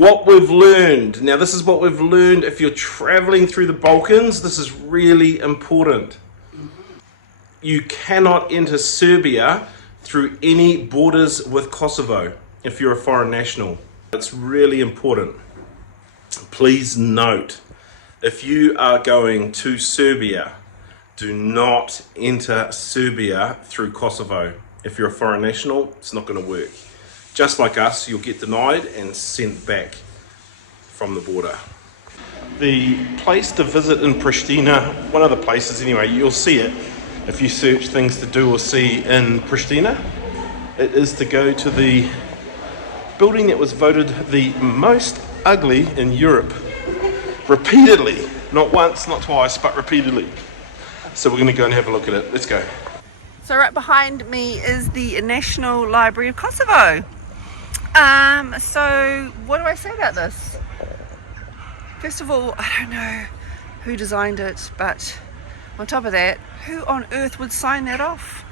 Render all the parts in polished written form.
What we've learned. Now this is what we've learned if you're traveling through the Balkans. This is really important. You cannot enter Serbia through any borders with Kosovo if you're a foreign national. It's really important. Please note, if you are going to Serbia, do not enter Serbia through Kosovo. If you're a foreign national, it's not going to work. Just like us, you'll get denied and sent back from the border. The place to visit in Pristina, one of the places anyway, you'll see it if you search things to do or see in Pristina, it is to go to the building that was voted the most ugly in Europe. Repeatedly. Not once, not twice, but repeatedly. So we're going to go and have a look at it. Let's go. So right behind me is the National Library of Kosovo. So what do I say about this? First of all, I don't know who designed it, but on top of that, who on earth would sign that off?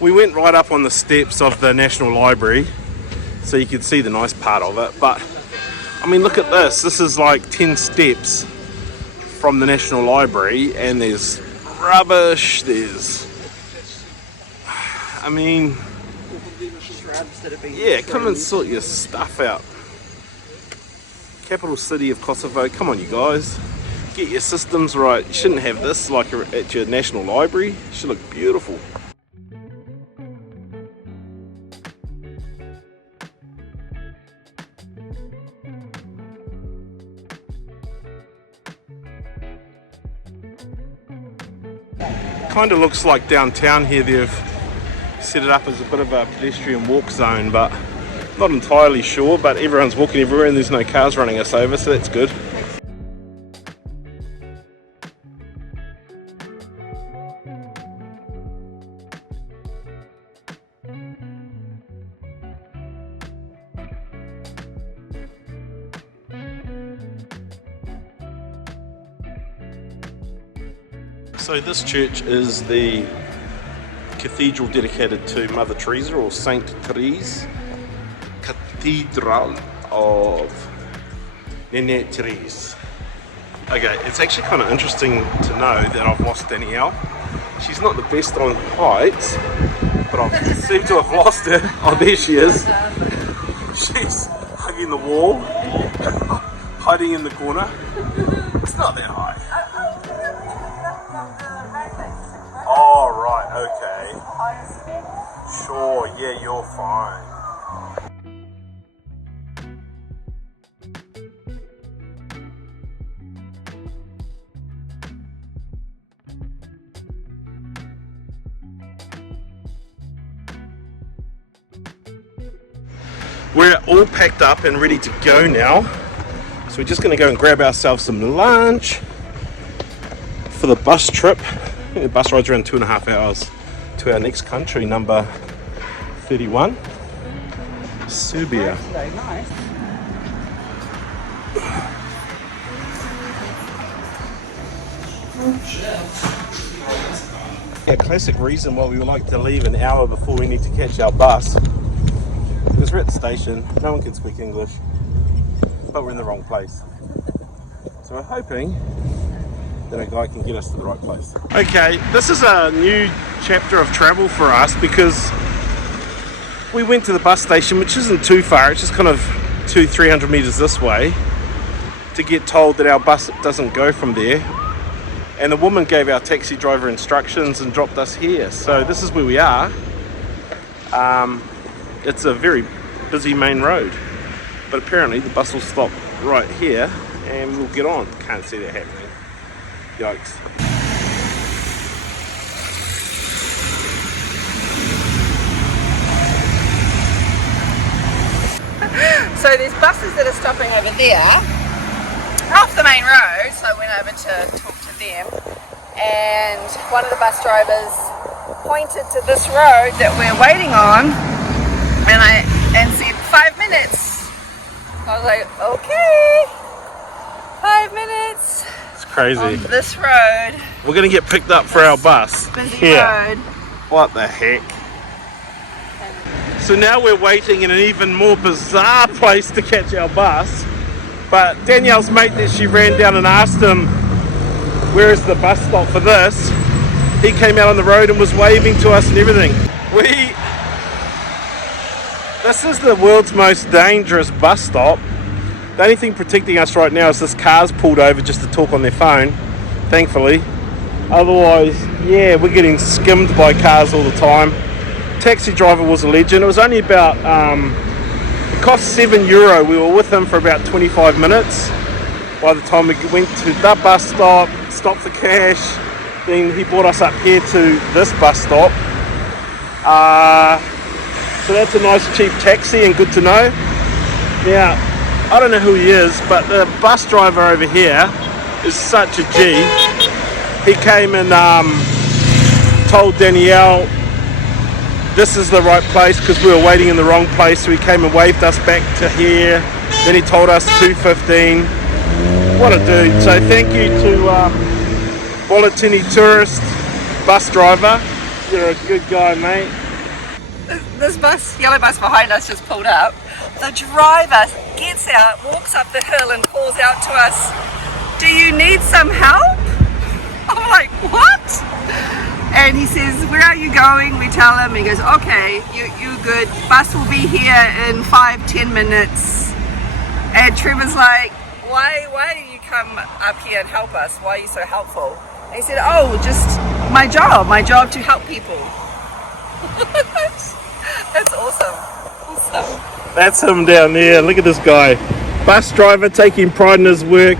We went right up on the steps of the National Library, so you could see the nice part of it. But, I mean, look at this. This is like 10 steps from the National Library, and there's rubbish, there's... I mean... yeah, come and sort your stuff out. Capital city of Kosovo, come on you guys. Get your systems right. You shouldn't have this like at your National Library. It should look beautiful. Kind of looks like downtown here. They've set it up as a bit of a pedestrian walk zone, but not entirely sure. But everyone's walking everywhere and there's no cars running us over, so that's good. So this church is the cathedral dedicated to Mother Teresa, or Saint Therese, Cathedral of Nene Therese. Okay, it's actually kind of interesting to know that I've lost Danielle. She's not the best on heights, but I seem to have lost her. Oh, there she is. She's hugging the wall, hiding in the corner. It's not that high. Oh, right, okay. Sure, yeah, you're fine. We're all packed up and ready to go now. So we're just going to go and grab ourselves some lunch for the bus trip. I think the bus ride's around 2.5 hours to our next country, number 31, Serbia. Nice. A classic reason why we would like to leave an hour before we need to catch our bus, because we're at the station, no one can speak English, but we're in the wrong place. So we're hoping that a guy can get us to the right place. Okay, this is a new chapter of travel for us because we went to the bus station, which isn't too far, it's just kind of 200-300 meters this way, to get told that our bus doesn't go from there. And the woman gave our taxi driver instructions and dropped us here. So this is where we are. It's a very busy main road, but apparently the bus will stop right here and we'll get on. Can't see that happening. Yikes. So there's buses that are stopping over there off the main road, so I went over to talk to them, and one of the bus drivers pointed to this road that we're waiting on and said 5 minutes. I was like, okay, 5 minutes. Crazy. On this road. We're gonna get picked up for our bus. Busy here. Road. What the heck? So now we're waiting in an even more bizarre place to catch our bus. But Danielle's mate that she ran down and asked him, where is the bus stop for this? He came out on the road and was waving to us and everything. This is the world's most dangerous bus stop. The only thing protecting us right now is this car's pulled over just to talk on their phone, thankfully. Otherwise, yeah, we're getting skimmed by cars all the time. Taxi driver was a legend. It was only about, it cost €7. We were with him for about 25 minutes. By the time we went to that bus stop, stopped for cash, then he brought us up here to this bus stop. So that's a nice cheap taxi and good to know. Now, I don't know who he is, but the bus driver over here is such a G. He came and told Danielle this is the right place because we were waiting in the wrong place, so he came and waved us back to here. Then he told us 2:15. What a dude. So thank you to Bolotini tourist bus driver. You're a good guy, mate. This bus, yellow bus behind us, just pulled up. The driver gets out, walks up the hill and calls out to us, "Do you need some help?" I'm like, what? And he says, "Where are you going?" We tell him. He goes, "Okay, you're good. Bus will be here in 5-10 minutes. And Trevor's like, why do you come up here and help us? Why are you so helpful?" And he said, "Oh, just my job to help people." That's awesome. That's him down there. Look at this guy. Bus driver taking pride in his work.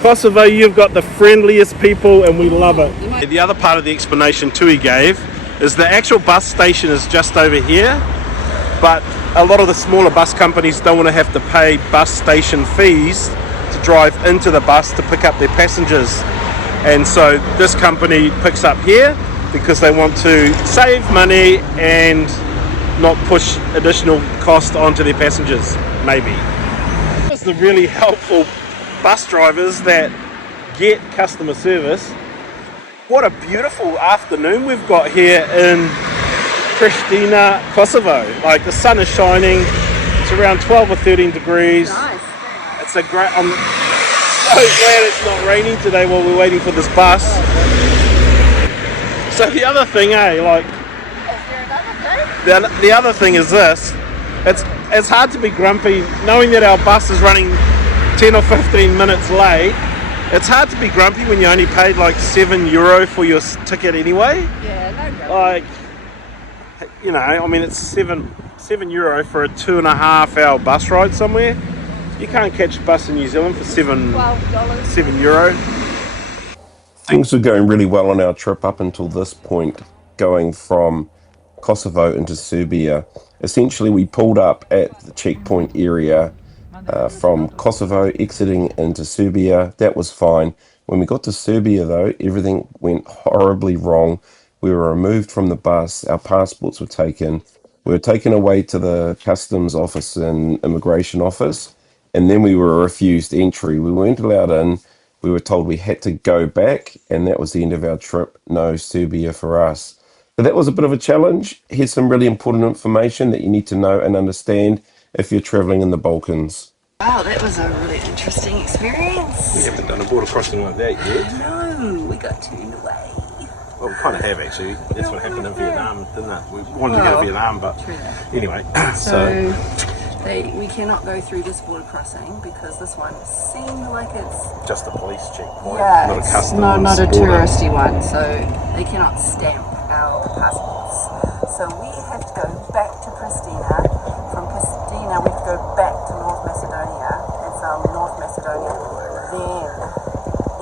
Kosovo, you've got the friendliest people and we love it. The other part of the explanation too he gave is the actual bus station is just over here, but a lot of the smaller bus companies don't want to have to pay bus station fees to drive into the bus to pick up their passengers. And so this company picks up here because they want to save money and not push additional cost onto their passengers, maybe. It's the really helpful bus drivers that get customer service. What a beautiful afternoon we've got here in Pristina, Kosovo. Like the sun is shining, it's around 12 or 13 degrees. Nice. It's a great, I'm so glad it's not raining today while we're waiting for this bus. So the other thing, like, the other thing is this, it's hard to be grumpy knowing that our bus is running 10 or 15 minutes late. It's hard to be grumpy when you only paid like €7 for your ticket anyway. Yeah, no grumpy. Like, you know, I mean, it's €7 for a 2.5 hour bus ride somewhere. You can't catch a bus in New Zealand for €7. Things were going really well on our trip up until this point, going from Kosovo into Serbia. Essentially, we pulled up at the checkpoint area from Kosovo, exiting into Serbia. That was fine. When we got to Serbia, though, everything went horribly wrong. We were removed from the bus. Our passports were taken. We were taken away to the customs office and immigration office, and then we were refused entry. We weren't allowed in. We were told we had to go back, and that was the end of our trip. No Serbia for us. So that was a bit of a challenge. Here's some really important information that you need to know and understand if you're traveling in the Balkans. Wow, that was a really interesting experience. We haven't done a border crossing like that yet. No, we got turned away. Well, we kind of have actually. That's what happened in Vietnam, didn't it? We wanted to go to Vietnam, but anyway. So we cannot go through this border crossing because this one seemed like it's just a police checkpoint, yeah, not a customs not a border. touristy one. So they cannot stamp our passports. So we have to go back to Pristina. From Pristina, we have to go back to North Macedonia, and from North Macedonia, then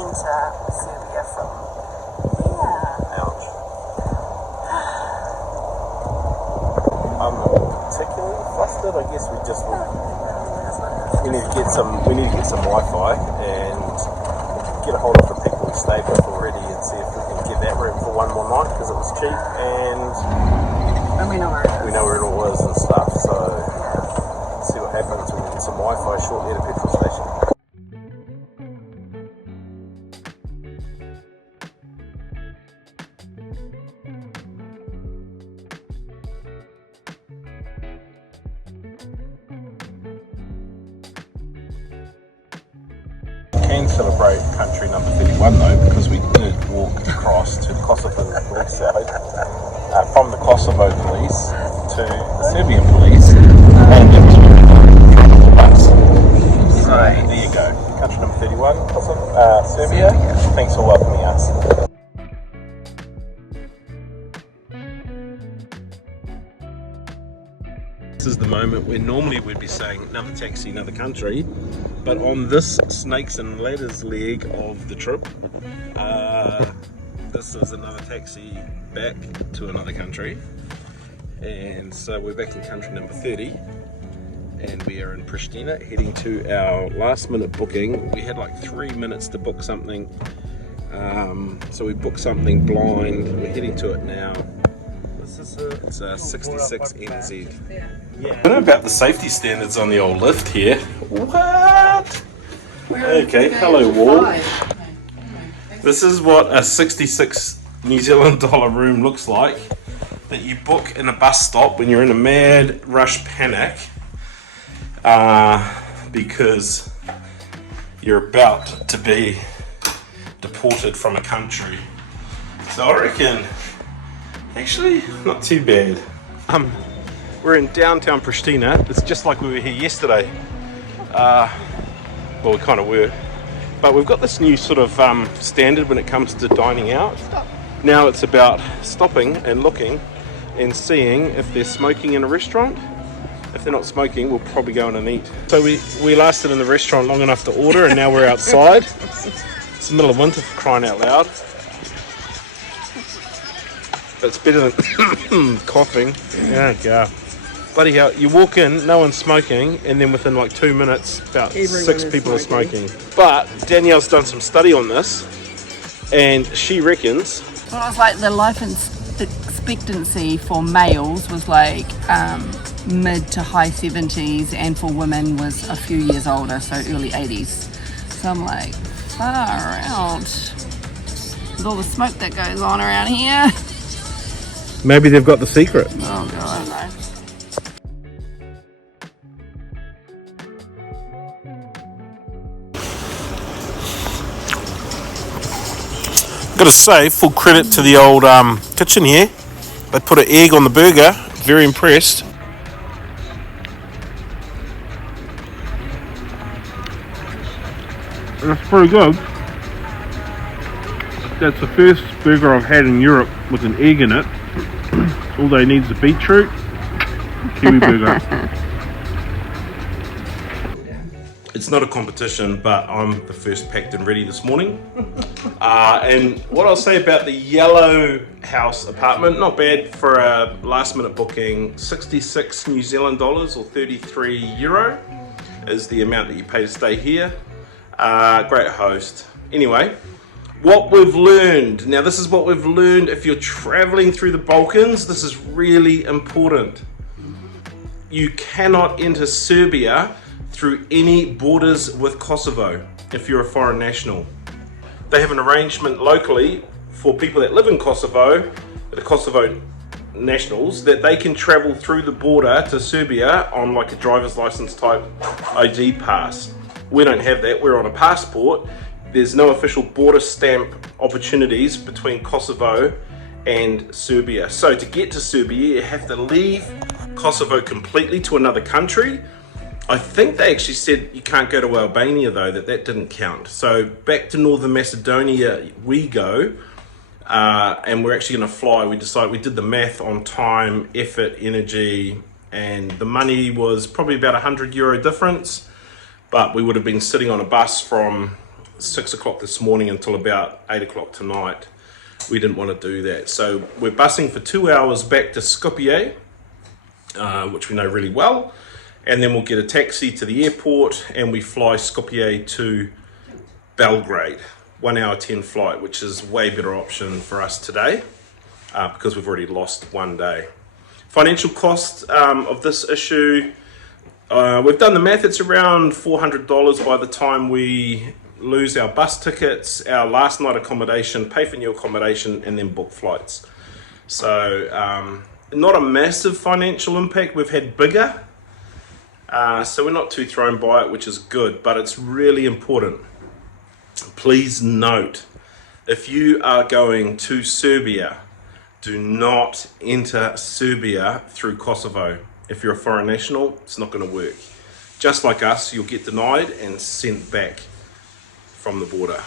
enter Serbia from here. Ouch. I'm particularly flustered. I guess we need to get some Wi-Fi and get a hold of the people we stayed with already and see if we can get that room for one more night because it was cheap and we know where it is. We know where it all is and stuff. So see what happens. We'll get some Wi-Fi shortly at a petrol station. can celebrate country number 31 though, because we did walk across to the Kosovo police side, from the Kosovo police to the Serbian police, and it was really fun in front of the bus. So there you go, country number 31, Kosovo, Serbia. Thanks for welcoming us. This is the moment where normally we'd be saying another taxi, another country, but on this snakes and ladders leg of the trip, this is another taxi back to another country. And so we're back in country number 30, and we are in Pristina, heading to our last minute booking. We had like 3 minutes to book something, so we booked something blind. We're heading to it now. It's a 66 NZ. I don't know about the safety standards on the old lift here. What? Okay, hello wall. This is what a 66 New Zealand dollar room looks like, that you book in a bus stop when you're in a mad rush panic, because you're about to be deported from a country. So I reckon, actually, not too bad. We're in downtown Pristina. It's just like we were here yesterday. Well, we kind of were. But we've got this new sort of standard when it comes to dining out. Now it's about stopping and looking and seeing if they're smoking in a restaurant. If they're not smoking, we'll probably go in and eat. So we lasted in the restaurant long enough to order, and now we're outside. It's the middle of winter, for crying out loud. It's better than coughing. Yeah, God. Bloody hell, you walk in, no one's smoking, and then within like 2 minutes, about Everyone 6 is people smoking. are smoking. But Danielle's done some study on this, and she reckons... Well, it was like the life expectancy for males was like mid to high 70s, and for women was a few years older, so early 80s. So I'm like, far out. With all the smoke that goes on around here. Maybe they've got the secret. Oh, God, I don't know. Gotta say, full credit to the old kitchen here. They put an egg on the burger. Very impressed. That's pretty good. That's the first burger I've had in Europe with an egg in it. All they need is a beetroot. Kiwi burger. It's not a competition, but I'm the first packed and ready this morning. And what I'll say about the yellow house apartment, not bad for a last minute booking. 66 New Zealand dollars or 33 euro is the amount that you pay to stay here. Great host. Anyway, what we've learned. Now this is what we've learned if you're traveling through the Balkans. This is really important. You cannot enter Serbia through any borders with Kosovo if you're a foreign national. They have an arrangement locally for people that live in Kosovo, the Kosovo nationals, that they can travel through the border to Serbia on like a driver's license type ID pass. We don't have that, we're on a passport. There's no official border stamp opportunities between Kosovo and Serbia. So to get to Serbia, you have to leave Kosovo completely to another country. I think they actually said you can't go to Albania though, that didn't count. So back to Northern Macedonia we go, and we're actually gonna fly. We did the math on time, effort, energy, and the money was probably about €100 difference, but we would have been sitting on a bus from 6 o'clock this morning until about 8 o'clock tonight. We didn't want to do that. So we're busing for 2 hours back to Skopje, which we know really well. And then we'll get a taxi to the airport and we fly Skopje to Belgrade. 1 hour 10 flight, which is way better option for us today because we've already lost 1 day. Financial cost of this issue, we've done the math, it's around $400 by the time we lose our bus tickets, our last night accommodation, pay for new accommodation, and then book flights. So not a massive financial impact. We've had bigger. So we're not too thrown by it, which is good, but it's really important. Please note, if you are going to Serbia, do not enter Serbia through Kosovo. If you're a foreign national, it's not going to work. Just like us, you'll get denied and sent back from the border.